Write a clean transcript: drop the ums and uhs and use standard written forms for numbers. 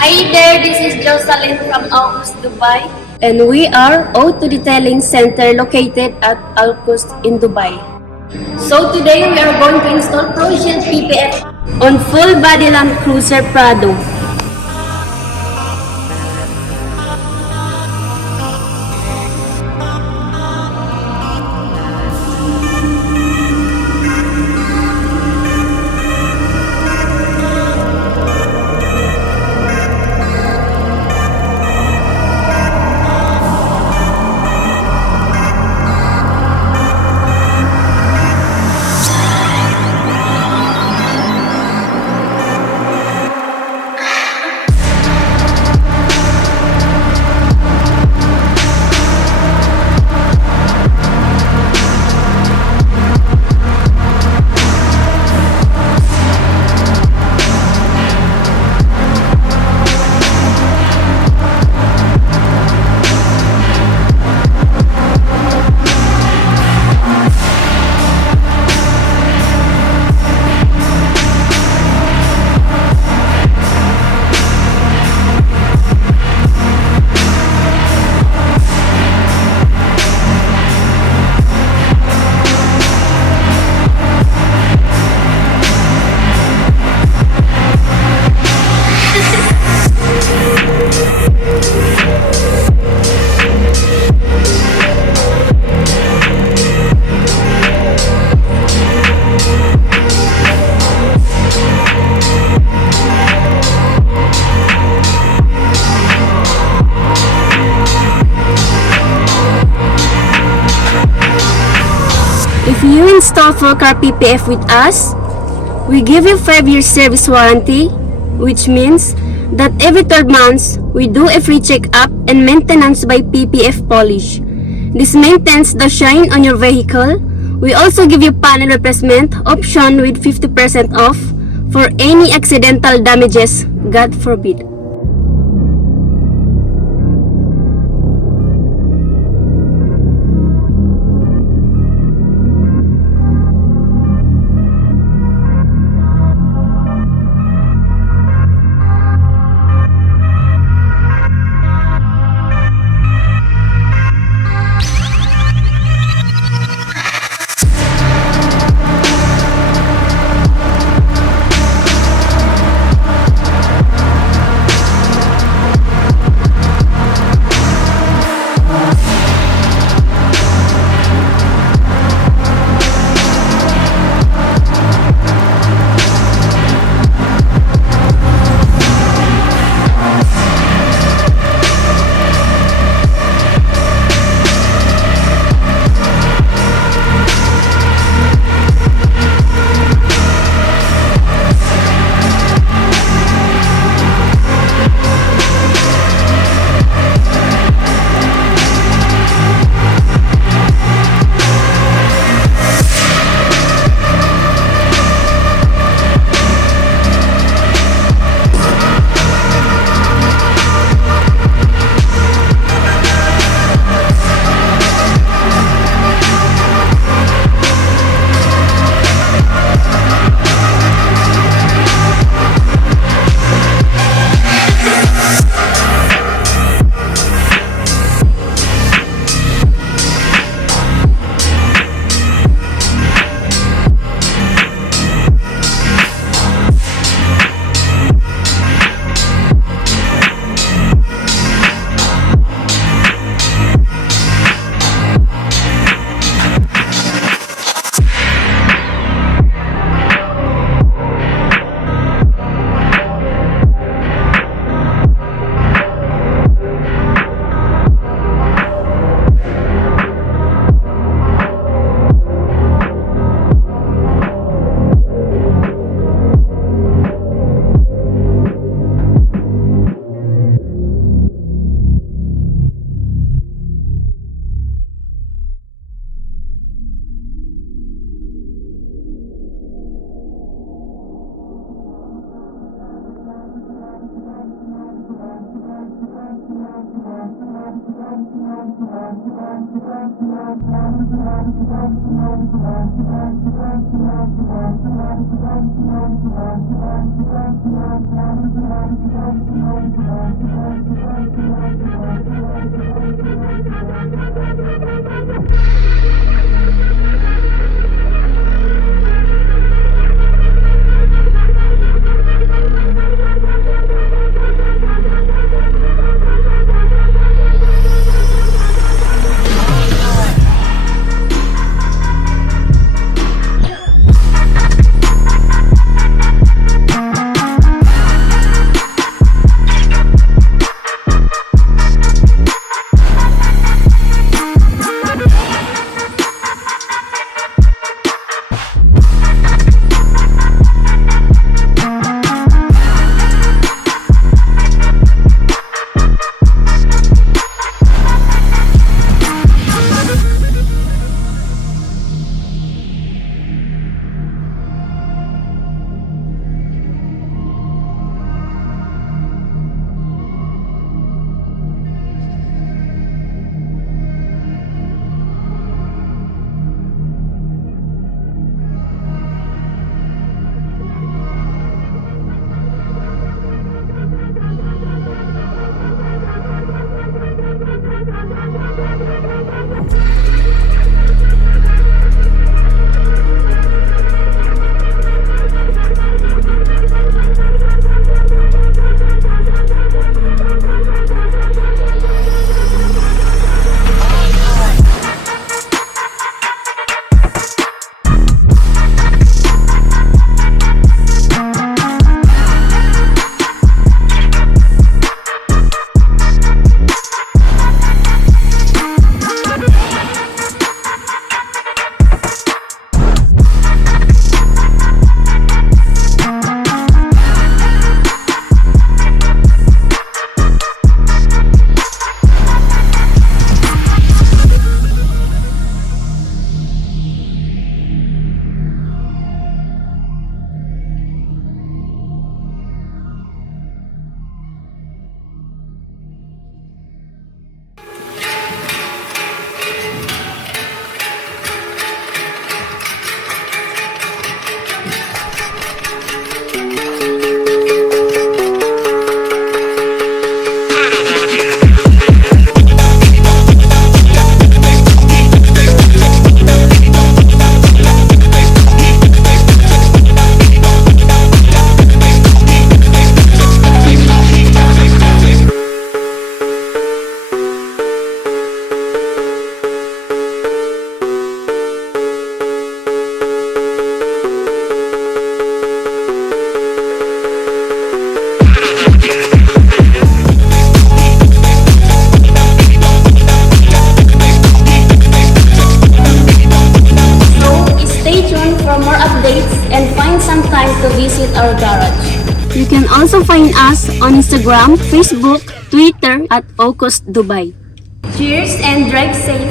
Hi there, this is Jocelyn from Aucust Dubai. And we are Auto Detailing Center located at Aucust in Dubai. So today we are going to install ProShield PPF On full body Land Cruiser Prado. If you install full car PPF with us, we give you 5-year service warranty, which means that every 12 months, we do a free check-up and maintenance by PPF polish. This maintains the shine on your vehicle. We also give you panel replacement option with 50% off for any accidental damages, God forbid. to visit our garage. You can also find us on Instagram, Facebook, Twitter at Aucust Dubai. Cheers and drive safe!